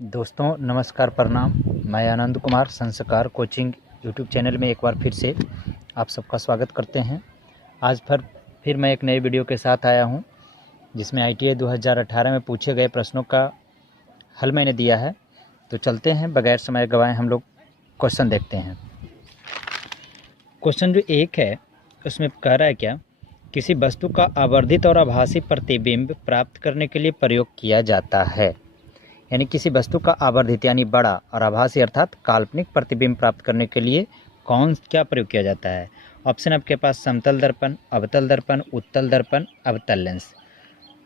दोस्तों नमस्कार प्रणाम। मैं आनंद कुमार संस्कार कोचिंग यूट्यूब चैनल में एक बार फिर से आप सबका स्वागत करते हैं। आज फिर मैं एक नए वीडियो के साथ आया हूं, जिसमें ITI 2018 में पूछे गए प्रश्नों का हल मैंने दिया है। तो चलते हैं, बगैर समय गवाए हम लोग क्वेश्चन देखते हैं। क्वेश्चन जो एक है उसमें कह रहा है क्या, किसी वस्तु का आवर्धित और आभासी प्रतिबिंब प्राप्त करने के लिए प्रयोग किया जाता है। यानी किसी वस्तु का आवर्धित यानी बड़ा और आभासी अर्थात काल्पनिक प्रतिबिंब प्राप्त करने के लिए क्या प्रयोग किया जाता है। ऑप्शन आपके पास समतल दर्पण, अवतल दर्पण, उत्तल दर्पण, अवतल लेंस।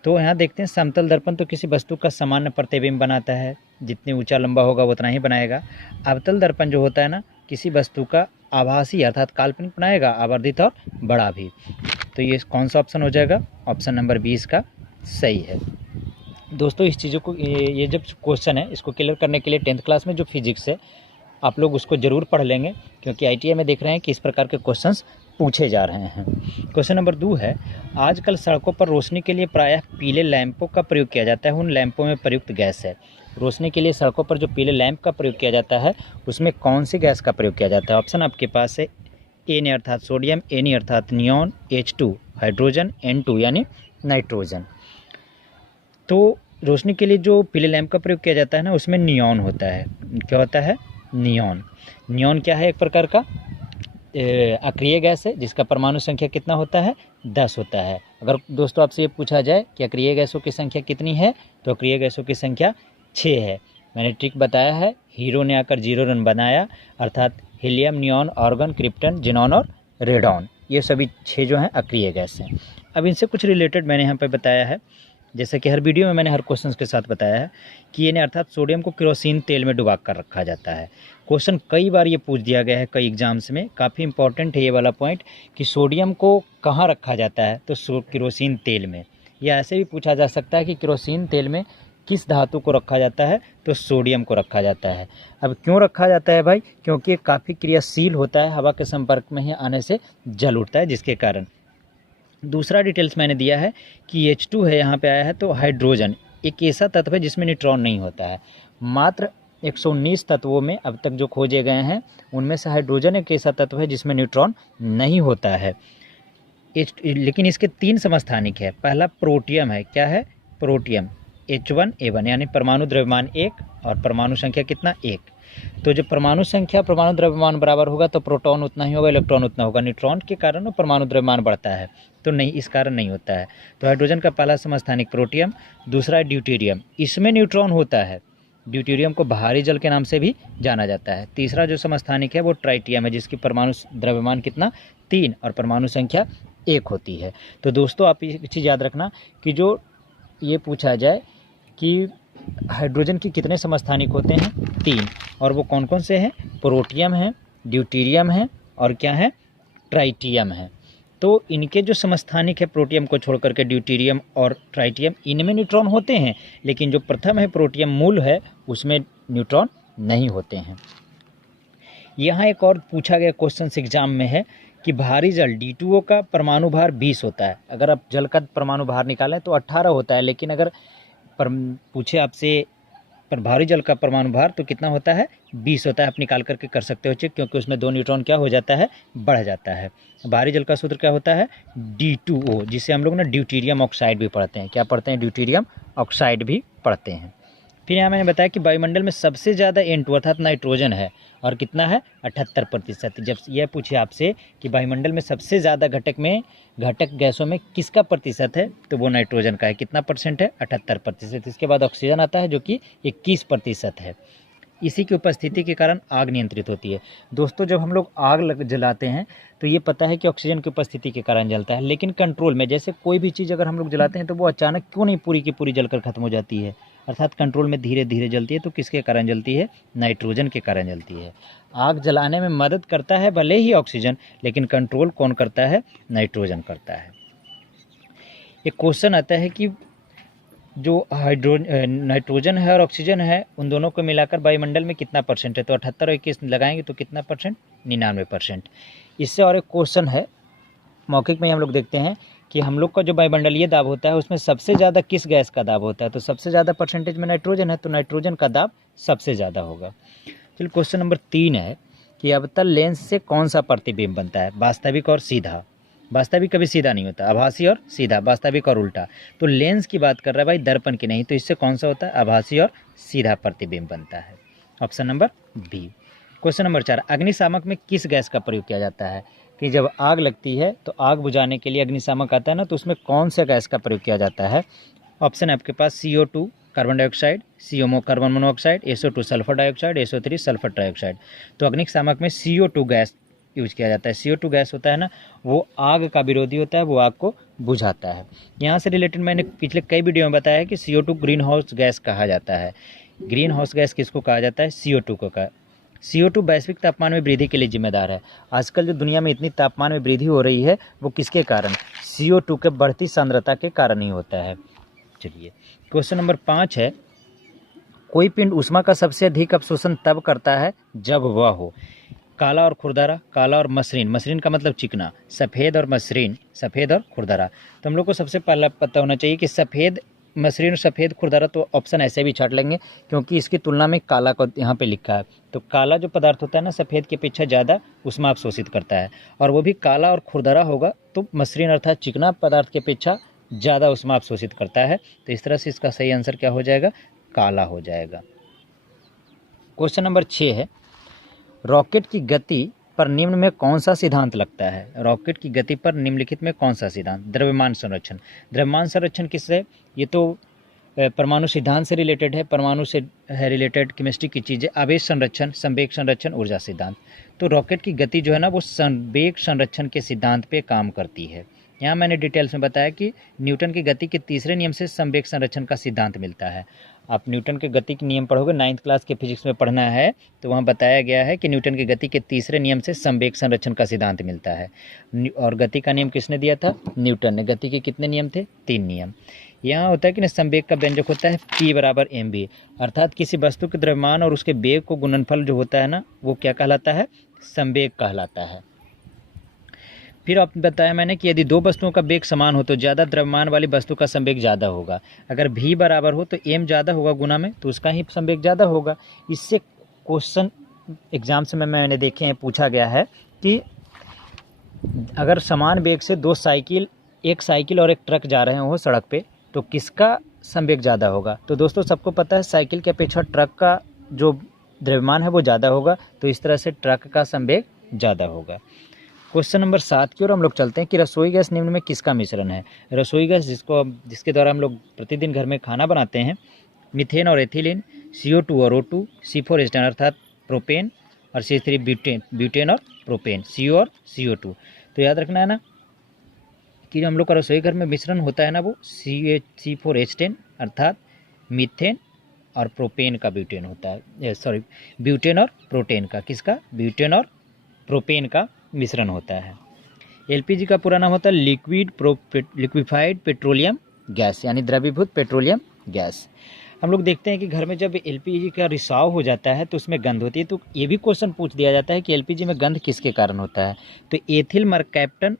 तो यहाँ देखते हैं, समतल दर्पण तो किसी वस्तु का सामान्य प्रतिबिंब बनाता है, जितनी ऊंचा लंबा होगा उतना ही बनाएगा। अवतल दर्पण जो होता है ना, किसी वस्तु का आभासी अर्थात काल्पनिक बनाएगा, आवर्धित और बड़ा भी। तो ये कौन सा ऑप्शन हो जाएगा? ऑप्शन नंबर 20 का सही है। दोस्तों इस चीज़ों को, ये जब क्वेश्चन है इसको क्लियर करने के लिए 10th क्लास में जो फिजिक्स है आप लोग उसको ज़रूर पढ़ लेंगे, क्योंकि ITI में देख रहे हैं कि इस प्रकार के क्वेश्चंस पूछे जा रहे हैं। क्वेश्चन नंबर 2 है, आजकल सड़कों पर रोशनी के लिए प्रायः पीले लैंपों का प्रयोग किया जाता है। उन लैंपों में प्रयुक्त गैस है। रोशनी के लिए सड़कों पर जो पीले लैंप का प्रयोग किया जाता है उसमें कौन सी गैस का प्रयोग किया जाता है। ऑप्शन आपके पास है Na अर्थात सोडियम, Na अर्थात नियॉन, H2 हाइड्रोजन, N2 यानी नाइट्रोजन। तो रोशनी के लिए जो पीले लैंप का प्रयोग किया जाता है ना, उसमें नियॉन होता है। क्या होता है? नियॉन। नियॉन क्या है? एक प्रकार का अक्रिय गैस है, जिसका परमाणु संख्या कितना होता है? 10 होता है। अगर दोस्तों आपसे ये पूछा जाए कि अक्रिय गैसों की संख्या कितनी है, तो अक्रिय गैसों की संख्या 6 है। मैंने ट्रिक बताया है, हीरो ने आकर 0 रन बनाया, अर्थात helium, neon, argon, krypton, xenon और रेडॉन, ये सभी 6 जो हैं अक्रिय गैस हैं। अब इनसे कुछ रिलेटेड मैंने यहाँ पर बताया है, जैसे कि हर वीडियो में मैंने हर क्वेश्चन के साथ बताया है कि ये अर्थात सोडियम को केरोसिन तेल में डुबा कर रखा जाता है। क्वेश्चन कई बार ये पूछ दिया गया है कई एग्जाम्स में, काफ़ी इंपॉर्टेंट है ये वाला पॉइंट कि सोडियम को कहाँ रखा जाता है, तो केरोसिन तेल में। या ऐसे भी पूछा जा सकता है कि केरोसिन तेल में किस धातु को रखा जाता है, तो सोडियम को रखा जाता है। अब क्यों रखा जाता है भाई? क्योंकि काफ़ी क्रियाशील होता है, हवा के संपर्क में ही आने से जल उठता है, जिसके कारण। दूसरा डिटेल्स मैंने दिया है कि H2 है, यहाँ पे आया है, तो हाइड्रोजन एक ऐसा तत्व है जिसमें न्यूट्रॉन नहीं होता है। मात्र 119 तत्वों में अब तक जो खोजे गए हैं उनमें से हाइड्रोजन एक ऐसा तत्व है जिसमें न्यूट्रॉन नहीं होता है। लेकिन इसके 3 समस्थानिक है। पहला प्रोटियम है। क्या है? प्रोटियम, H1A1 यानी परमाणु द्रव्यमान 1 और परमाणु संख्या कितना? 1। तो जब परमाणु संख्या परमाणु द्रव्यमान बराबर होगा तो प्रोटॉन उतना ही होगा, इलेक्ट्रॉन उतना होगा। न्यूट्रॉन के कारण वो परमाणु द्रव्यमान बढ़ता है, तो नहीं, इस कारण नहीं होता है। तो हाइड्रोजन का पहला समस्थानिक प्रोटियम। दूसरा ड्यूटेरियम, इसमें न्यूट्रॉन होता है। ड्यूटेरियम को भारी जल के नाम से भी जाना जाता है। तीसरा जो समस्थानिक है वो ट्राइटियम है, जिसकी परमाणु द्रव्यमान कितना? 3 और परमाणु संख्या 1 होती है। तो दोस्तों आप एक चीज़ याद रखना कि जो ये पूछा जाए कि हाइड्रोजन के कितने समस्थानिक होते हैं? 3। और वो कौन कौन से हैं? प्रोटियम है, ड्यूटेरियम है और क्या है? ट्राइटियम है। तो इनके जो समस्थानिक है, प्रोटियम को छोड़ करके ड्यूटेरियम और ट्राइटियम, इनमें न्यूट्रॉन होते हैं, लेकिन जो प्रथम है प्रोटियम मूल है उसमें न्यूट्रॉन नहीं होते हैं। यहाँ एक और पूछा गया क्वेश्चन एग्जाम में है कि भारी जल D2O का परमाणु भार 20 होता है। अगर आप जल का परमाणु भार निकालें तो 18 होता है, लेकिन अगर पूछे आपसे पर भारी जल का परमाणु भार तो कितना होता है? 20 होता है। आप निकाल करके कर सकते हो चेक, क्योंकि उसमें 2 न्यूट्रॉन क्या हो जाता है? बढ़ जाता है। भारी जल का सूत्र क्या होता है? D2O, जिसे हम लोग ना ड्यूटेरियम ऑक्साइड भी पढ़ते हैं। क्या पढ़ते हैं? ड्यूटेरियम ऑक्साइड भी पढ़ते हैं। फिर यहाँ मैंने बताया कि वायुमंडल में सबसे ज़्यादा N2 अर्थात नाइट्रोजन है, और कितना है? 78%। जब यह पूछे आपसे कि वायुमंडल में सबसे ज़्यादा घटक गैसों में किसका प्रतिशत है, तो वो नाइट्रोजन का है। कितना परसेंट है? 78%। इसके बाद ऑक्सीजन आता है जो कि 21% है। इसी की उपस्थिति के कारण आग नियंत्रित होती है। दोस्तों जब हम लोग आग जलाते हैं तो ये पता है कि ऑक्सीजन की उपस्थिति के कारण जलता है, लेकिन कंट्रोल में, जैसे कोई भी चीज़ अगर हम लोग जलाते हैं तो वो अचानक क्यों नहीं पूरी की पूरी जलकर खत्म हो जाती है, अर्थात कंट्रोल में धीरे धीरे जलती है। तो किसके कारण जलती है? नाइट्रोजन के कारण जलती है। आग जलाने में मदद करता है भले ही ऑक्सीजन, लेकिन कंट्रोल कौन करता है? नाइट्रोजन करता है। एक क्वेश्चन आता है कि जो नाइट्रोजन है और ऑक्सीजन है, उन दोनों को मिलाकर वायुमंडल में कितना परसेंट है? तो 78 और 21 लगाएंगे तो कितना परसेंट? 99%। इससे और एक क्वेश्चन है, मौखिक में हम लोग देखते हैं कि हम लोग का जो वायुमंडलीय दाब होता है उसमें सबसे ज़्यादा किस गैस का दाब होता है, तो सबसे ज़्यादा परसेंटेज में नाइट्रोजन है, तो नाइट्रोजन का दाब सबसे ज़्यादा होगा। चलिए क्वेश्चन नंबर 3 है कि अवतल लेंस से कौन सा प्रतिबिंब बनता है, वास्तविक और सीधा। वास्तविक कभी सीधा नहीं होता, आभासी और सीधा, वास्तविक और उल्टा। तो लेंस की बात कर रहा है भाई, दर्पण की नहीं, तो इससे कौन सा होता है, आभासी और सीधा प्रतिबिंब बनता है। Option number B. Question number 4, अग्निशामक में किस गैस का प्रयोग किया जाता है, कि जब आग लगती है तो आग बुझाने के लिए अग्निशामक आता है ना, तो उसमें कौन सा गैस का प्रयोग किया जाता है। ऑप्शन है आपके पास CO2 carbon dioxide, CO carbon monoxide, SO2 sulphur dioxide, SO3 sulphur trioxide. तो अग्निशामक में CO2 गैस यूज किया जाता है। CO2 गैस होता है ना, वो आग का विरोधी होता है, वो आग को बुझाता है। यहाँ से रिलेटेड मैंने पिछले कई वीडियो में बताया है कि CO2 ग्रीन हाउस गैस कहा जाता है। ग्रीन हाउस गैस किसको कहा जाता है, CO2 को कहा। CO2 वैश्विक तापमान में वृद्धि के लिए जिम्मेदार है। आजकल जो दुनिया में इतनी तापमान में वृद्धि हो रही है वो किसके कारण, CO2 के बढ़ती सांद्रता के कारण ही होता है। चलिए क्वेश्चन नंबर 5 है, कोई पिंड ऊष्मा का सबसे अधिक अवशोषण तब करता है जब वह हो काला और खुरदरा, काला और मसृण, मसृण का मतलब चिकना, सफ़ेद और मसृण, सफ़ेद और खुरदरा। तो हम लोग को सबसे पहला पता होना चाहिए कि सफ़ेद मसृण, सफ़ेद खुरदरा, तो ऑप्शन ऐसे भी छाट लेंगे क्योंकि इसकी तुलना में काला को यहाँ पे लिखा है। तो काला जो पदार्थ होता है ना, सफ़ेद की अपेक्षा ज़्यादा ऊष्मा अवशोषित करता है, और वो भी काला और खुरदरा होगा तो मसृण अर्थात चिकना पदार्थ की अपेक्षा ज़्यादा ऊष्मा अवशोषित करता है। तो इस तरह से इसका सही आंसर क्या हो जाएगा, काला हो जाएगा। क्वेश्चन नंबर 6 है, रॉकेट की गति पर निम्न में कौन सा सिद्धांत लगता है। रॉकेट की गति पर निम्नलिखित में कौन सा सिद्धांत, द्रव्यमान संरक्षण। द्रव्यमान संरक्षण किससे, ये तो परमाणु सिद्धांत से रिलेटेड है, परमाणु से है रिलेटेड केमिस्ट्री की चीज़ें। आवेश संरक्षण, संवेग संरक्षण, ऊर्जा सिद्धांत। तो रॉकेट की गति जो है ना वो संवेग संरक्षण के सिद्धांत पे काम करती है। यहाँ मैंने डिटेल्स में बताया कि न्यूटन की गति के तीसरे नियम से संवेग संरक्षण का सिद्धांत मिलता है। आप न्यूटन के गति के नियम पढ़ोगे, 9th क्लास के फिजिक्स में पढ़ना है, तो वहाँ बताया गया है कि न्यूटन की गति के तीसरे नियम से संवेग संरक्षण का सिद्धांत मिलता है। और गति का नियम किसने दिया था, न्यूटन ने। गति के कितने नियम थे, 3 नियम। यहाँ होता है कि ना संवेग का व्यंजक होता है P = mv, अर्थात किसी वस्तु के द्रव्यमान और उसके वेग को गुणनफल जो होता है ना, वो क्या कहलाता है, संवेग कहलाता है। फिर आप बताया मैंने कि यदि दो वस्तुओं का वेग समान हो तो ज़्यादा द्रव्यमान वाली वस्तु का संवेग ज़्यादा होगा। अगर v बराबर हो तो m ज़्यादा होगा गुना में, तो उसका ही संवेग ज़्यादा होगा। इससे क्वेश्चन एग्जाम्स में मैंने देखे हैं, पूछा गया है कि अगर समान वेग से दो साइकिल, एक साइकिल और एक ट्रक जा रहे हो सड़क पे, तो किसका संवेग ज़्यादा होगा। तो दोस्तों सबको पता है साइकिल की अपेक्षा ट्रक का जो द्रव्यमान है वो ज़्यादा होगा, तो इस तरह से ट्रक का संवेग ज़्यादा होगा। क्वेश्चन नंबर 7 की ओर हम लोग चलते हैं कि रसोई गैस निम्न में किसका मिश्रण है। रसोई गैस जिसके द्वारा हम लोग प्रतिदिन घर में खाना बनाते हैं, मीथेन और एथिलीन, CO2 और O2, C4H10 अर्थात प्रोपेन, और C3 ब्यूटेन और प्रोपेन, CO और CO2। तो याद रखना है ना कि जो हम लोग का रसोई घर में मिश्रण होता है ना, वो C4H10 अर्थात मीथेन और प्रोपेन का ब्यूटेन होता है, सॉरी ब्यूटेन और प्रोटेन का, किसका, ब्यूटेन और प्रोपेन का मिश्रण होता है। LPG का पूरा नाम होता है लिक्विफाइड पेट्रोलियम गैस, यानी द्रवीभूत पेट्रोलियम गैस। हम लोग देखते हैं कि घर में जब LPG का रिसाव हो जाता है तो उसमें गंध होती है। तो ये भी क्वेश्चन पूछ दिया जाता है कि LPG में गंध किसके कारण होता है। तो एथिल मर्कैप्टन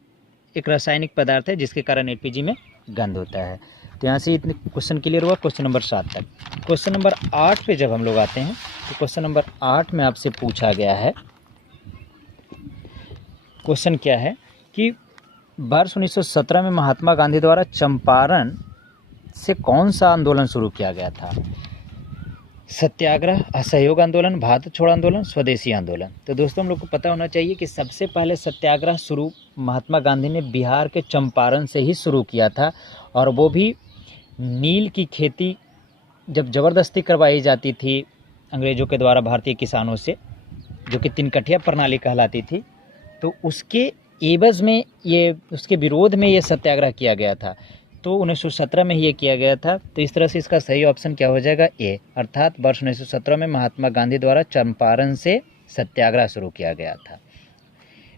एक रासायनिक पदार्थ है जिसके कारण LPG में गंध होता है। तो यहाँ से इतने क्वेश्चन क्लियर हुआ क्वेश्चन नंबर 7 तक। क्वेश्चन नंबर 8 पे जब हम लोग आते हैं तो क्वेश्चन नंबर 8 में आपसे पूछा गया है, क्वेश्चन क्या है कि वर्ष 1917 में महात्मा गांधी द्वारा चंपारण से कौन सा आंदोलन शुरू किया गया था। सत्याग्रह, असहयोग आंदोलन, भारत छोड़ो आंदोलन, स्वदेशी आंदोलन। तो दोस्तों हम लोग को पता होना चाहिए कि सबसे पहले सत्याग्रह शुरू महात्मा गांधी ने बिहार के चंपारण से ही शुरू किया था, और वो भी नील की खेती जब ज़बरदस्ती करवाई जाती थी अंग्रेज़ों के द्वारा भारतीय किसानों से, जो कि तिनकठिया प्रणाली कहलाती थी, तो उसके एवज में ये, उसके विरोध में ये सत्याग्रह किया गया था। तो 1917 में ही ये किया गया था। तो इस तरह से इसका सही ऑप्शन क्या हो जाएगा, ए, अर्थात वर्ष 1917 में महात्मा गांधी द्वारा चंपारण से सत्याग्रह शुरू किया गया था।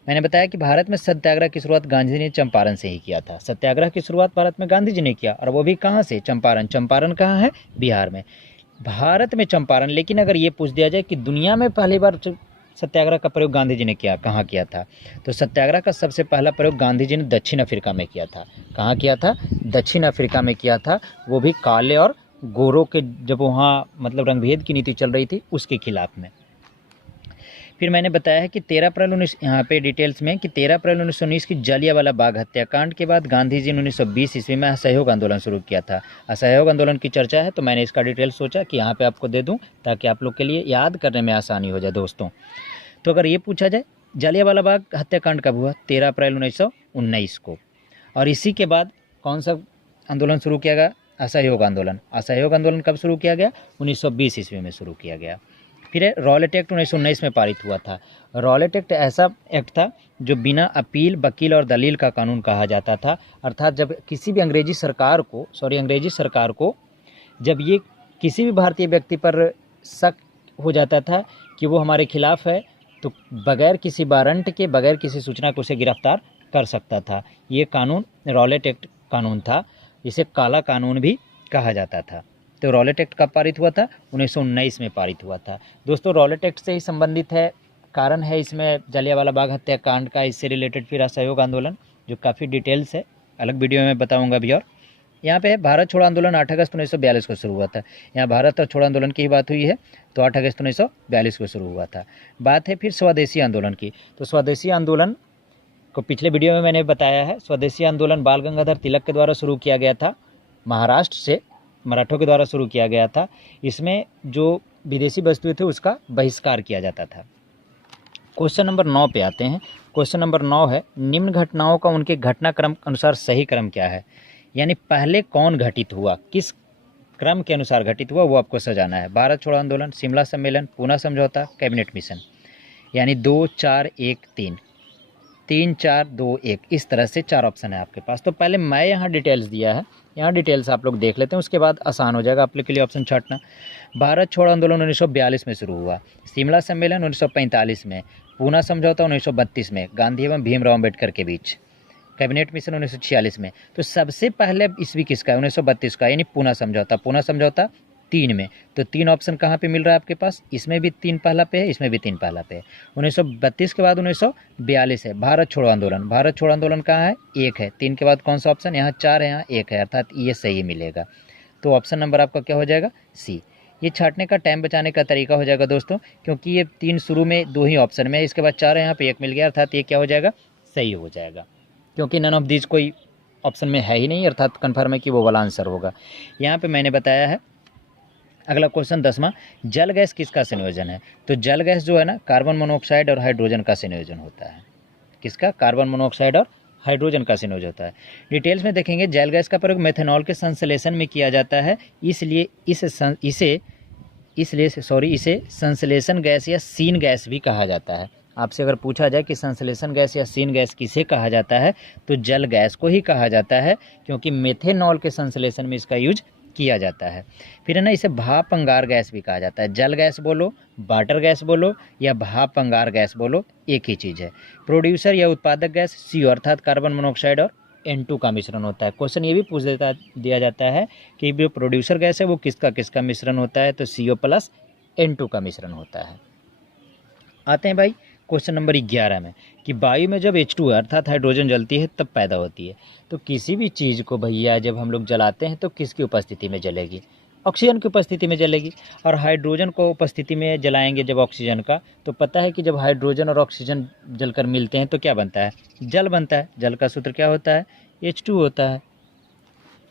मैंने बताया कि भारत में सत्याग्रह की शुरुआत गांधी जी ने चंपारण से ही किया था। सत्याग्रह की शुरुआत भारत में गांधी जी ने किया, और वो भी कहाँ से, चंपारण। चंपारण कहाँ है, बिहार में। भारत में चंपारण। लेकिन अगर ये पूछ दिया जाए कि दुनिया में पहली बार सत्याग्रह का प्रयोग गांधी जी ने कहाँ किया था? तो सत्याग्रह का सबसे पहला प्रयोग गांधी जी ने दक्षिण अफ्रीका में किया था। कहाँ किया था? दक्षिण अफ्रीका में किया था, वो भी काले और गोरों के जब वहाँ मतलब रंगभेद की नीति चल रही थी उसके खिलाफ में। फिर मैंने बताया है कि 13 अप्रैल 19 यहाँ पे डिटेल्स में कि 13 अप्रैल 1919 की जालियांवाला बाग हत्याकांड के बाद गांधी जी ने 1920 ईस्वी में असहयोग आंदोलन शुरू किया था। असहयोग आंदोलन की चर्चा है तो मैंने इसका डिटेल्स सोचा कि यहाँ पे आपको दे दूँ ताकि आप लोग के लिए याद करने में आसानी हो जाए दोस्तों। तो अगर ये पूछा जाए जालियांवाला बाग हत्याकांड कब हुआ? 13 अप्रैल 1919 को। और इसी के बाद कौन सा आंदोलन शुरू किया गया? असहयोग आंदोलन। असहयोग आंदोलन कब शुरू किया गया? 1920 ईस्वी में शुरू किया गया। फिर रॉलेट एक्ट 1919 में पारित हुआ था। रॉलेट एक्ट ऐसा एक्ट था जो बिना अपील, वकील और दलील का कानून कहा जाता था। अर्थात जब किसी भी अंग्रेजी सरकार को जब ये किसी भी भारतीय व्यक्ति पर शक हो जाता था कि वो हमारे खिलाफ है तो बगैर किसी वारंट के, बगैर किसी सूचना के उसे गिरफ्तार कर सकता था। ये कानून रॉलेट एक्ट कानून था, इसे काला कानून भी कहा जाता था। तो रॉलेट एक्ट कब पारित हुआ था? 1919 में पारित हुआ था। दोस्तों रॉलेट एक्ट से ही संबंधित है, कारण है इसमें जालियांवाला बाग हत्याकांड का, इससे रिलेटेड फिर असहयोग आंदोलन जो काफ़ी डिटेल्स है, अलग वीडियो में बताऊंगा अभी। और यहाँ पे है भारत छोड़ो आंदोलन 8 अगस्त 1942 को शुरू हुआ था। यहाँ भारत और छोड़ो आंदोलन की ही बात हुई है तो 8 अगस्त 1942 को शुरू हुआ था। बात है फिर स्वदेशी आंदोलन की। तो स्वदेशी आंदोलन को पिछले वीडियो में मैंने बताया है। स्वदेशी आंदोलन बाल गंगाधर तिलक के द्वारा शुरू किया गया था, महाराष्ट्र से मराठों के द्वारा शुरू किया गया था। इसमें जो विदेशी वस्तुएं थे उसका बहिष्कार किया जाता था। क्वेश्चन नंबर 9 पे आते हैं। क्वेश्चन नंबर 9 है, निम्न घटनाओं का उनके घटनाक्रम अनुसार सही क्रम क्या है? यानी पहले कौन घटित हुआ, किस क्रम के अनुसार घटित हुआ वो आपको सजाना है। भारत छोड़ो आंदोलन, शिमला सम्मेलन, पूना समझौता, कैबिनेट मिशन। यानी 2, 4, 1, 3, 3, 4, 2, 1, इस तरह से 4 ऑप्शन है आपके पास। तो पहले मैं यहाँ डिटेल्स दिया है, यहाँ डिटेल्स आप लोग देख लेते हैं, उसके बाद आसान हो जाएगा आप लोग के लिए ऑप्शन छांटना। भारत छोड़ो आंदोलन 1942 में शुरू हुआ, शिमला सम्मेलन 1945 में, पूना समझौता 1932 में गांधी एवं भीमराव अम्बेडकर के बीच, कैबिनेट मिशन 1946 में। तो सबसे पहले ईस्वी किसका है? 1932 का, यानी पूना समझौता। पूना समझौता 3 में। तो 3 ऑप्शन कहाँ पे मिल रहा है आपके पास? इसमें भी 3 पहला पे है, इसमें भी 3 पहला पे है। 1932 के बाद 1942 है भारत छोड़ो आंदोलन। भारत छोड़ो आंदोलन कहाँ है? 1 है। 3 के बाद कौन सा ऑप्शन? यहाँ 4 है, यहाँ 1 है, अर्थात ये सही मिलेगा। तो ऑप्शन नंबर आपका क्या हो जाएगा? सी। ये छांटने का टाइम बचाने का तरीका हो जाएगा दोस्तों, क्योंकि ये 3 शुरू में 2 ही ऑप्शन में, इसके बाद 4 है, यहाँ पे 1 मिल गया, अर्थात ये क्या हो जाएगा? सही हो जाएगा, क्योंकि नन ऑफ दीज कोई ऑप्शन में है ही नहीं, अर्थात कन्फर्म है कि वो वाला आंसर होगा। यहाँ पे मैंने बताया है। अगला क्वेश्चन 10वां, जल गैस किसका संयोजन है? तो जल गैस जो है ना, कार्बन मोनोऑक्साइड और हाइड्रोजन का संयोजन होता है। किसका? कार्बन मोनोऑक्साइड और हाइड्रोजन का संयोजन होता है। डिटेल्स में देखेंगे, जल गैस का प्रयोग मेथनॉल के संश्लेषण में किया जाता है, इसलिए इसे संश्लेषण गैस या सीन गैस भी कहा जाता है। आपसे अगर पूछा जाए कि संश्लेषण गैस या सीन गैस किसे कहा जाता है तो जल गैस को ही कहा जाता है, क्योंकि मेथेनॉल के संश्लेषण में इसका यूज किया जाता है। फिर है ना, इसे भाप अंगार गैस भी कहा जाता है। जल गैस बोलो, वाटर गैस बोलो या भाप अंगार गैस बोलो, एक ही चीज़ है। प्रोड्यूसर या उत्पादक गैस CO अर्थात कार्बन मोनोऑक्साइड और N2 का मिश्रण होता है। क्वेश्चन ये भी पूछ दिया जाता है कि जो प्रोड्यूसर गैस है वो किसका मिश्रण होता है, तो CO प्लस N2 का मिश्रण होता है। आते हैं भाई क्वेश्चन नंबर 11 में कि वायु में जब H2 अर्थात हाइड्रोजन जलती है तब पैदा होती है। तो किसी भी चीज़ को भैया जब हम लोग जलाते हैं तो किसकी उपस्थिति में जलेगी? ऑक्सीजन की उपस्थिति में जलेगी। और हाइड्रोजन को उपस्थिति में जलाएंगे जब ऑक्सीजन का, तो पता है कि जब हाइड्रोजन और ऑक्सीजन जलकर मिलते हैं तो क्या बनता है? जल बनता है। जल का सूत्र क्या होता है? H2 होता है।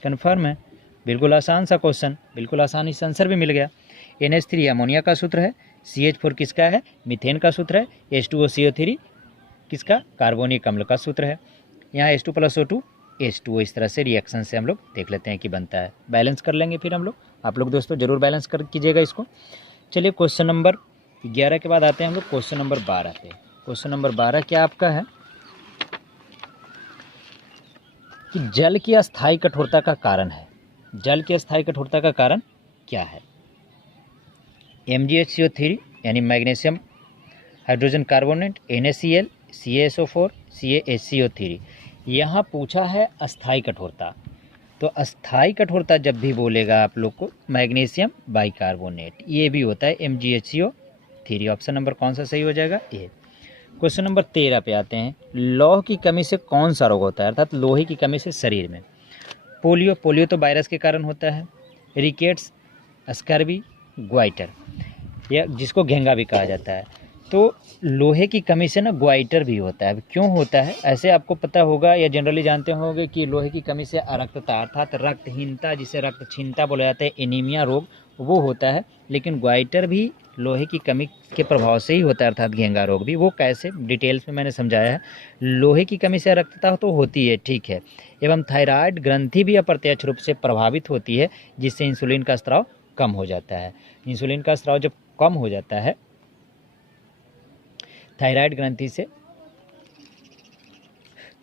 कन्फर्म है? बिल्कुल आसान सा क्वेश्चन, बिल्कुल आसानी से आंसर भी मिल गया। NH3 अमोनिया का सूत्र है, CH4 किसका है? मीथेन का सूत्र है, H2O CO3 किसका? कार्बोनिक अम्ल का सूत्र है। यहाँ H2 + O2 H2O, इस तरह से रिएक्शन से हम लोग देख लेते हैं कि बनता है। बैलेंस कर लेंगे फिर हम लोग, आप लोग दोस्तों जरूर बैलेंस कर कीजिएगा इसको। चलिए क्वेश्चन नंबर 11 के बाद आते हैं हम लोग क्वेश्चन नंबर 12 पे। क्वेश्चन नंबर 12 क्या आपका है कि जल की अस्थायी कठोरता का कारण है। जल की अस्थायी कठोरता का कारण क्या है? MgHCO3 यानी magnesium hydrogen carbonate, NaCl, CaSO4, CaHCO3। यहाँ पूछा है अस्थायी कठोरता। तो अस्थायी कठोरता जब भी बोलेगा आप लोग को मैग्नीशियम बाइकार्बोनेट, ये भी होता है MgHCO3। 3। ऑप्शन नंबर कौन सा सही हो जाएगा? ए। क्वेश्चन नंबर 13 पे आते हैं। लौह की कमी से कौन सा रोग होता है, अर्थात लोहे की कमी से शरीर में? पोलियो तो वायरस के कारण होता है, रिकेट्स, स्कर्वी, ग्वाइटर, या जिसको घेंगा भी कहा जाता है। तो लोहे की कमी से ना ग्वाइटर भी होता है। क्यों होता है? ऐसे आपको पता होगा या जनरली जानते होंगे कि लोहे की कमी से अरक्तता अर्थात रक्तहीनता, जिसे रक्तक्षीणता बोला जाता है, एनीमिया रोग, वो होता है। लेकिन ग्वाइटर भी लोहे की कमी के प्रभाव से ही होता है, अर्थात घेंगा रोग भी। वो कैसे, डिटेल्स में मैंने समझाया है। लोहे की कमी से अरक्तता तो होती है, ठीक है, एवं थायराइड ग्रंथि भी अप्रत्यक्ष रूप से प्रभावित होती है, जिससे इंसुलिन का स्राव कम हो जाता है। इंसुलिन का स्राव जब कम हो जाता है थायराइड ग्रंथि से,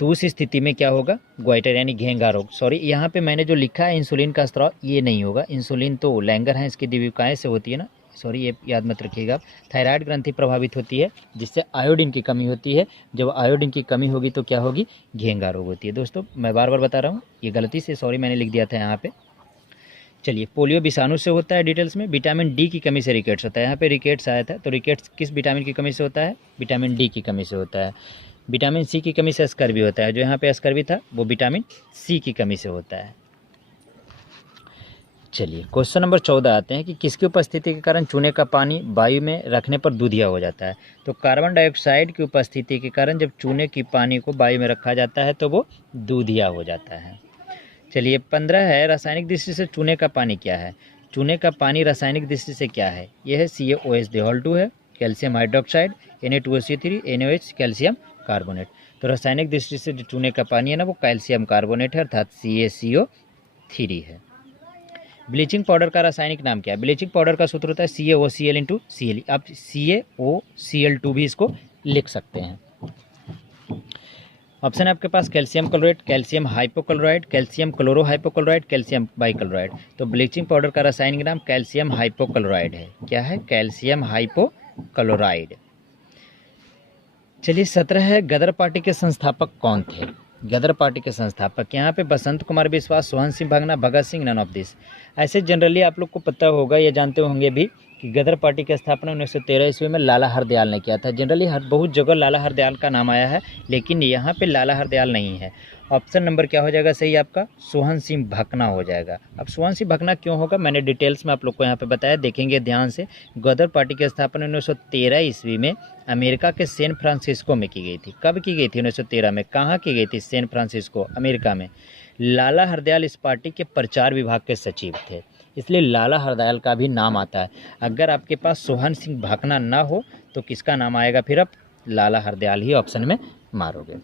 तो उस स्थिति में क्या होगा? ग्वाइटर यानी घेंगा रोग। सॉरी, यहाँ पे मैंने जो लिखा है इंसुलिन का स्राव, ये नहीं होगा। इंसुलिन तो लैंगर है, इसकी द्विविकाएं से होती है ना, सॉरी ये याद मत रखिएगा। थायराइड ग्रंथि प्रभावित होती है, जिससे आयोडीन की कमी होती है। जब आयोडीन की कमी होगी तो क्या होगी? घेंगा रोग होती है। दोस्तों मैं बार बार बता रहा हूँ, ये गलती से सॉरी मैंने लिख दिया था यहाँ पे। चलिए, पोलियो विषाणु से होता है डिटेल्स में। विटामिन डी की कमी से रिकेट्स होता है। यहाँ पे रिकेट्स आया था, तो रिकेट्स किस विटामिन की कमी से होता है? विटामिन डी की कमी से होता है। विटामिन सी की कमी से स्कर्वी होता है। जो यहाँ पे स्कर्वी था वो विटामिन सी की कमी से होता है। चलिए, क्वेश्चन नंबर 14 आते हैं कि किसकी उपस्थिति के कारण चूने का पानी वायु में रखने पर दूधिया हो जाता है? तो कार्बन डाइऑक्साइड की उपस्थिति के कारण जब चूने की पानी को वायु में रखा जाता है तो वो दूधिया हो जाता है। चलिए, 15 है, रासायनिक दृष्टि से चूने का पानी क्या है? चूने का पानी रासायनिक दृष्टि से क्या है? यह है CaOH2 है, calcium hydroxide, Na2CO3, NaOH, calcium carbonate. तो रासायनिक दृष्टि से जो चूने का पानी है ना, वो कैल्शियम कार्बोनेट है, अर्थात CaCO3 है। ब्लीचिंग पाउडर का रासायनिक नाम क्या है? ब्लीचिंग पाउडर का सूत्र होता है CaOCl आप CaOCl2 भी इसको लिख सकते हैं। ऑप्शन है आपके पास calcium chloride, calcium hypochloride, calcium chlorohypochloride, calcium bichloride. तो ब्लीचिंग पाउडर का रासायनिक नाम कैल्शियम हाइपोक्लोराइड है। क्या है? Calcium hypochloride. चलिए, 17 है, गदर पार्टी के संस्थापक कौन थे? गदर पार्टी के संस्थापक यहाँ पे बसंत कुमार बिस्वास, सोहन सिंह भागना, Bhagat Singh, none of this. ऐसे जनरली आप लोग को पता होगा या जानते होंगे भी कि गदर पार्टी की स्थापना 1913 ईस्वी में लाला हरदयाल ने किया था। जनरली बहुत जगह लाला हरदयाल का नाम आया है, लेकिन यहाँ पे लाला हरदयाल नहीं है। ऑप्शन नंबर क्या हो जाएगा सही आपका? सोहन सिंह भकना हो जाएगा। अब सोहन सिंह भकना क्यों होगा, मैंने डिटेल्स में आप लोग को यहाँ पे बताया, देखेंगे ध्यान से। गदर पार्टी की स्थापना 1913 ईस्वी में अमेरिका के सैन फ्रांसिस्को में की गई थी। कब की गई थी? 1913 में। कहाँ की गई थी? सैन फ्रांसिस्को, अमेरिका में। लाला हरदयाल इस पार्टी के प्रचार विभाग के सचिव थे, इसलिए लाला हरदयाल का भी नाम आता है। अगर आपके पास सोहन सिंह भाकना ना हो तो किसका नाम आएगा फिर? आप लाला हरदयाल ही ऑप्शन में मारोगे।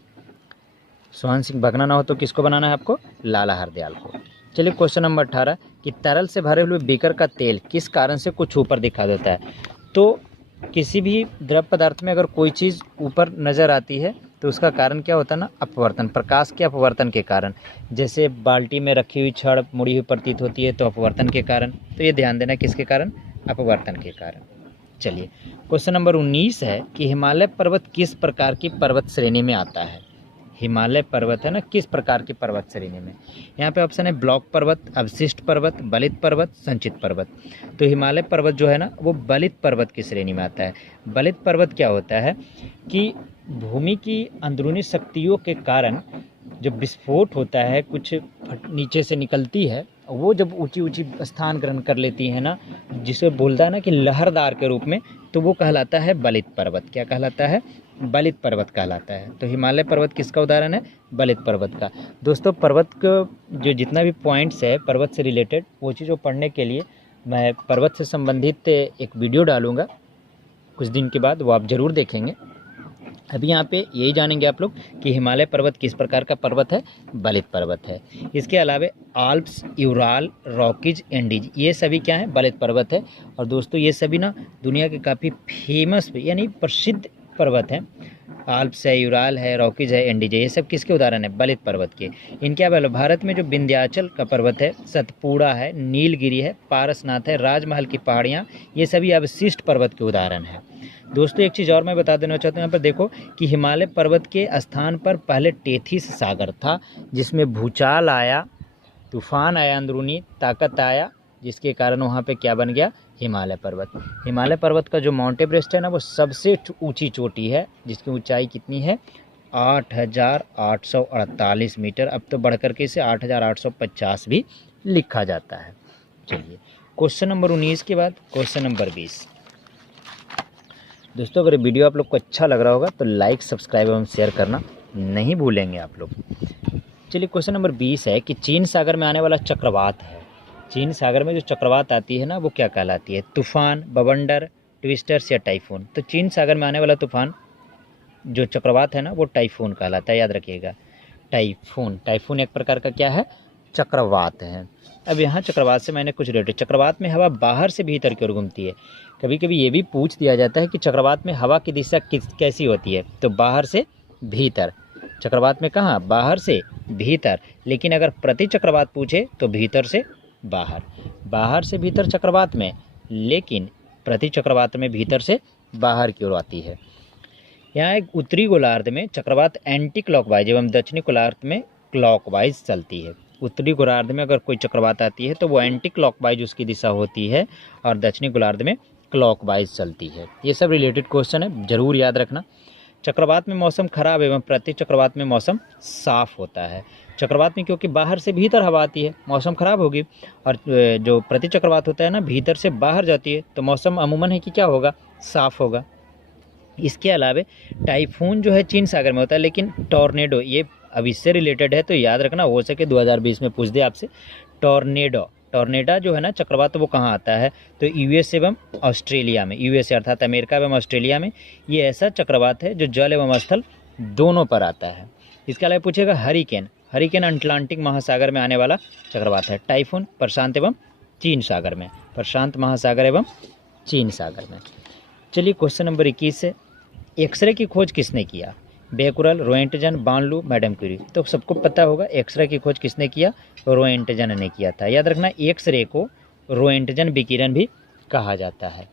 सोहन सिंह भाकना ना हो तो किसको बनाना है आपको? लाला हरदयाल को। चलिए, क्वेश्चन नंबर 18 कि तरल से भरे हुए बीकर का तेल किस कारण से कुछ ऊपर दिखा देता है? तो किसी भी द्रव पदार्थ में अगर कोई चीज़ ऊपर नज़र आती है तो उसका कारण क्या होता है ना? अपवर्तन, प्रकाश के अपवर्तन के कारण। जैसे बाल्टी में रखी हुई छड़ मुड़ी हुई प्रतीत होती है तो अपवर्तन के कारण। तो ये ध्यान देना, किसके कारण? अपवर्तन के कारण। चलिए, क्वेश्चन नंबर 19 है कि हिमालय पर्वत किस प्रकार की पर्वत श्रेणी में आता है? हिमालय पर्वत है ना, किस प्रकार की पर्वत श्रेणी में? यहाँ पे ऑप्शन है ब्लॉक पर्वत, अवशिष्ट पर्वत, बलित पर्वत, संचित पर्वत। तो हिमालय पर्वत जो है ना, वो बलित पर्वत की श्रेणी में आता है। बलित पर्वत क्या होता है कि भूमि की अंदरूनी शक्तियों के कारण जब विस्फोट होता है, कुछ नीचे से निकलती है, वो जब ऊंची ऊंची स्थान ग्रहण कर लेती है ना, जिसे बोलता है ना कि लहरदार के रूप में, तो वो कहलाता है बलित पर्वत। क्या कहलाता है? बलित पर्वत कहलाता है। तो हिमालय पर्वत किसका उदाहरण है? बलित पर्वत का। दोस्तों, पर्वत का जो जितना भी पॉइंट्स है पर्वत से रिलेटेड, वो चीज़ पढ़ने के लिए मैं पर्वत से संबंधित एक वीडियो डालूंगा कुछ दिन के बाद, वो आप ज़रूर देखेंगे। अभी यहाँ पे यही जानेंगे आप लोग कि हिमालय पर्वत किस प्रकार का पर्वत है? बलित पर्वत है। इसके अलावा आल्प्स, यूराल, रॉकीज, एंडीज, ये सभी क्या है? बलित पर्वत है। और दोस्तों, ये सभी ना दुनिया के काफ़ी फेमस यानी प्रसिद्ध पर्वत हैं। आल्प्स है, यूराल है, रॉकीज है, एंडीज है, ये सब किसके उदाहरण है? बलित पर्वत के। इनके अलावा भारत में जो विंध्याचल का पर्वत है, सतपुड़ा है, नीलगिरी है, पारसनाथ है, राजमहल की पहाड़ियाँ, ये सभी अवशिष्ट पर्वत के उदाहरण हैं। दोस्तों, एक चीज़ और मैं बता देना चाहता हूँ, यहाँ पर देखो कि हिमालय पर्वत के स्थान पर पहले टेथिस सागर था, जिसमें भूचाल आया, तूफान आया, अंदरूनी ताकत आया, जिसके कारण वहाँ पे क्या बन गया? हिमालय पर्वत। हिमालय पर्वत का जो माउंट एवरेस्ट है ना, वो सबसे ऊंची चोटी है, जिसकी ऊंचाई कितनी है 8,848 मीटर। अब तो बढ़कर के इसे 8,850 भी लिखा जाता है। चलिए क्वेश्चन नंबर 19 के बाद क्वेश्चन नंबर 20। दोस्तों अगर वीडियो आप लोग को अच्छा लग रहा होगा तो लाइक, सब्सक्राइब एवं शेयर करना नहीं भूलेंगे आप लोग। चलिए क्वेश्चन नंबर 20 है कि चीन सागर में आने वाला चक्रवात है। चीन सागर में जो चक्रवात आती है ना, वो क्या कहलाती है? तूफान, बवंडर, ट्विस्टर्स या टाइफून? तो चीन सागर में आने वाला तूफान जो चक्रवात है ना, वो टाइफून कहलाता है, याद रखिएगा। टाइफून, टाइफून एक प्रकार का क्या है? चक्रवात है। अब यहाँ चक्रवात से मैंने कुछ रिलेटेड, चक्रवात में हवा बाहर से भीतर की ओर घूमती है। कभी कभी ये भी पूछ दिया जाता है कि चक्रवात में हवा की दिशा कैसी होती है, तो बाहर से भीतर। चक्रवात में कहाँ? बाहर से भीतर। लेकिन अगर प्रति चक्रवात पूछे तो भीतर से बाहर। बाहर से भीतर चक्रवात में, लेकिन प्रति चक्रवात में भीतर से बाहर की ओर आती है। यहाँ एक उत्तरी गोलार्ध में चक्रवात एंटी क्लॉकवाइज एवं दक्षिणी गोलार्ध में क्लॉकवाइज चलती है। उत्तरी गोलार्ध में अगर कोई चक्रवात आती है तो वो एंटी क्लॉकवाइज उसकी दिशा होती है, और दक्षिणी गोलार्ध में क्लॉकवाइज चलती है। ये सब रिलेटेड क्वेश्चन है, जरूर याद रखना। चक्रवात में मौसम खराब एवं प्रति चक्रवात में मौसम साफ होता है। चक्रवात में क्योंकि बाहर से भीतर हवा आती है, मौसम खराब होगी, और जो प्रति चक्रवात होता है ना, भीतर से बाहर जाती है, तो मौसम अमूमन है कि क्या होगा? साफ होगा। इसके अलावा टाइफून जो है चीन सागर में होता है, लेकिन टॉर्नेडो ये अब इससे रिलेटेड है, तो याद रखना, हो सके 2020 में पूछ दे आपसे। टॉर्नेडा जो है ना चक्रवात, वो कहाँ आता है? तो यूएस एवं ऑस्ट्रेलिया में। यूएस अर्थात अमेरिका एवं ऑस्ट्रेलिया में ये ऐसा चक्रवात है जो जल एवं स्थल दोनों पर आता है। इसके अलावा पूछेगा हरिकेन। हरिकेन अटलांटिक महासागर में आने वाला चक्रवात है। टाइफून प्रशांत एवं चीन सागर में, प्रशांत महासागर एवं चीन सागर में। चलिए क्वेश्चन नंबर 21 है, एक्सरे की खोज किसने किया? बेकुरल, रोएंटजन, बार्नलू, मैडम क्यूरी? तो सबको पता होगा एक्सरे की खोज किसने किया? रोएंटजन ने किया था। याद रखना, एक्सरे को रोएंटजन विकिरण भी कहा जाता है।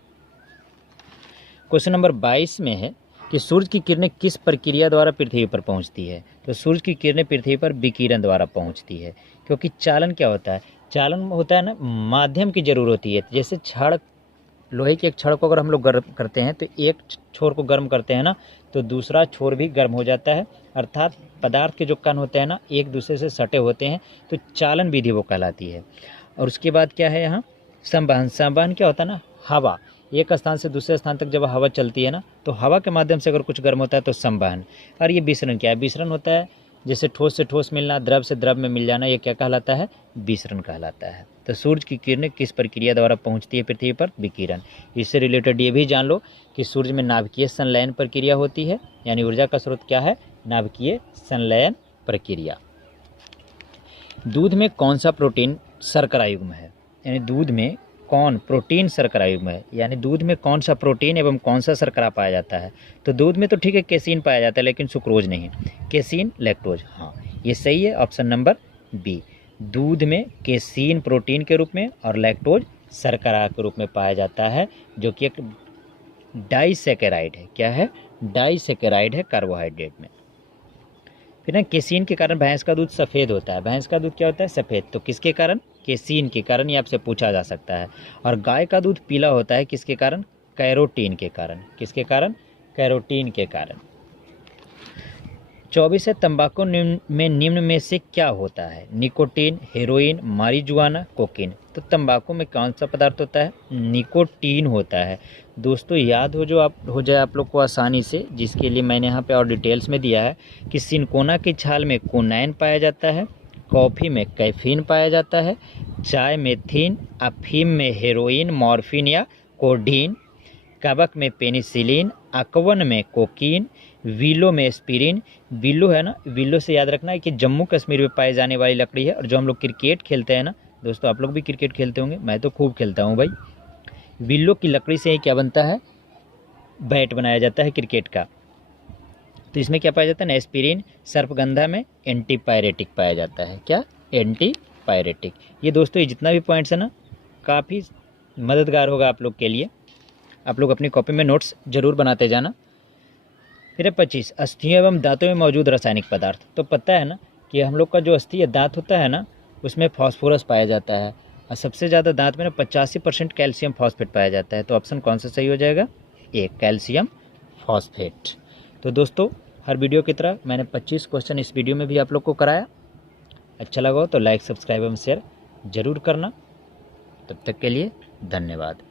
क्वेश्चन नंबर 22 में है कि सूर्य की किरणें किस प्रक्रिया द्वारा पृथ्वी पर पहुंचती है? तो सूर्य की किरणें पृथ्वी पर विकिरण द्वारा पहुंचती है, क्योंकि चालन क्या होता है? चालन होता है ना, माध्यम की जरूरत होती है। जैसे छड़, लोहे की एक छड़ को अगर हम लोग गर्म करते हैं तो एक छोर को गर्म करते हैं ना, तो दूसरा छोर भी गर्म हो जाता है। अर्थात पदार्थ के जो कण होते हैं ना, एक दूसरे से सटे होते हैं, तो चालन विधि वो कहलाती है। और उसके बाद क्या है यहाँ? संवहन। संवहन क्या होता है ना, हवा एक स्थान से दूसरे स्थान तक जब हवा चलती है ना, तो हवा के माध्यम से अगर कुछ गर्म होता है तो संवहन। और ये विसरण क्या है? विसरण होता है जैसे ठोस से ठोस मिलना, द्रव से द्रव में मिल जाना, ये क्या कहलाता है? विसरण कहलाता है। तो सूर्य की किरणें किस प्रक्रिया द्वारा पहुंचती है पृथ्वी पर? विकिरण। इससे रिलेटेड ये भी जान लो कि सूर्य में नाभिकीय संलयन प्रक्रिया होती है, यानी ऊर्जा का स्रोत क्या है? नाभिकीय संलयन प्रक्रिया। दूध में कौन सा प्रोटीन शर्करा युग्म है? यानी दूध में कौन प्रोटीन शर्करा युग्म है, यानी दूध में कौन सा प्रोटीन एवं कौन सा शर्करा पाया जाता है? तो दूध में तो ठीक है केसीन पाया जाता है, लेकिन सुक्रोज नहीं। केसीन, लैक्टोज, हाँ ये सही है, ऑप्शन नंबर बी। दूध में केसीन प्रोटीन के रूप में और लैक्टोज शर्करा के रूप में पाया जाता है, जो कि एक डाइसैकेराइड है। क्या है? डाइसैकेराइड है कार्बोहाइड्रेट में। फिर ना केसीन के कारण भैंस का दूध सफ़ेद होता है। भैंस का दूध क्या होता है? सफ़ेद। तो किसके कारण? केसीन के कारण, ये आपसे पूछा जा सकता है। और गाय का दूध पीला होता है, किसके कारण? कैरोटीन के कारण। किसके कारण? कैरोटीन के कारण। 24 है, तंबाकू निम्न में से क्या होता है? Nicotine, heroin, marijuana, cocaine? तो तंबाकू में कौन सा पदार्थ होता है? निकोटीन होता है। दोस्तों याद हो जाए आप लोग को आसानी से, जिसके लिए मैंने यहाँ पे और डिटेल्स में दिया है कि सिनकोना की छाल में कोनाइन पाया जाता है, कॉफ़ी में कैफीन पाया जाता है, चाय में थीन, अफीम में हेरोइन, मॉर्फिन या कोडीन, कवक में पेनिसिलिन, अकवन में कोकीन, विलो में एस्पिरिन। विलो है ना, विलो से याद रखना है कि जम्मू कश्मीर में पाई जाने वाली लकड़ी है। और जो हम लोग क्रिकेट खेलते हैं ना दोस्तों, आप लोग भी क्रिकेट खेलते होंगे, मैं तो खूब खेलता हूँ भाई। विलो की लकड़ी से ही क्या बनता है? बैट बनाया जाता है क्रिकेट का। तो इसमें क्या पाया जाता है? ना एस्पिरिन। सर्पगंधा में एंटीपायरेटिक पाया जाता है। क्या? एंटीपायरेटिक। ये दोस्तों ये जितना भी पॉइंट्स है ना, काफ़ी मददगार होगा आप लोग के लिए। आप लोग अपनी कॉपी में नोट्स जरूर बनाते जाना। फिर 25, अस्थियों एवं दांतों में मौजूद रासायनिक पदार्थ। तो पता है ना कि हम लोग का जो अस्थि दांत होता है ना, उसमें फास्फोरस पाया जाता है। और सबसे ज़्यादा दांत में ना 85% कैल्शियम फॉस्फेट पाया जाता है। तो ऑप्शन कौन सा सही हो जाएगा? ए, कैल्शियम फॉस्फेट। तो दोस्तों, हर वीडियो की तरह मैंने 25 क्वेश्चन इस वीडियो में भी आप लोग को कराया। अच्छा लगा हो तो लाइक, सब्सक्राइब एवं शेयर जरूर करना। तब तक के लिए धन्यवाद।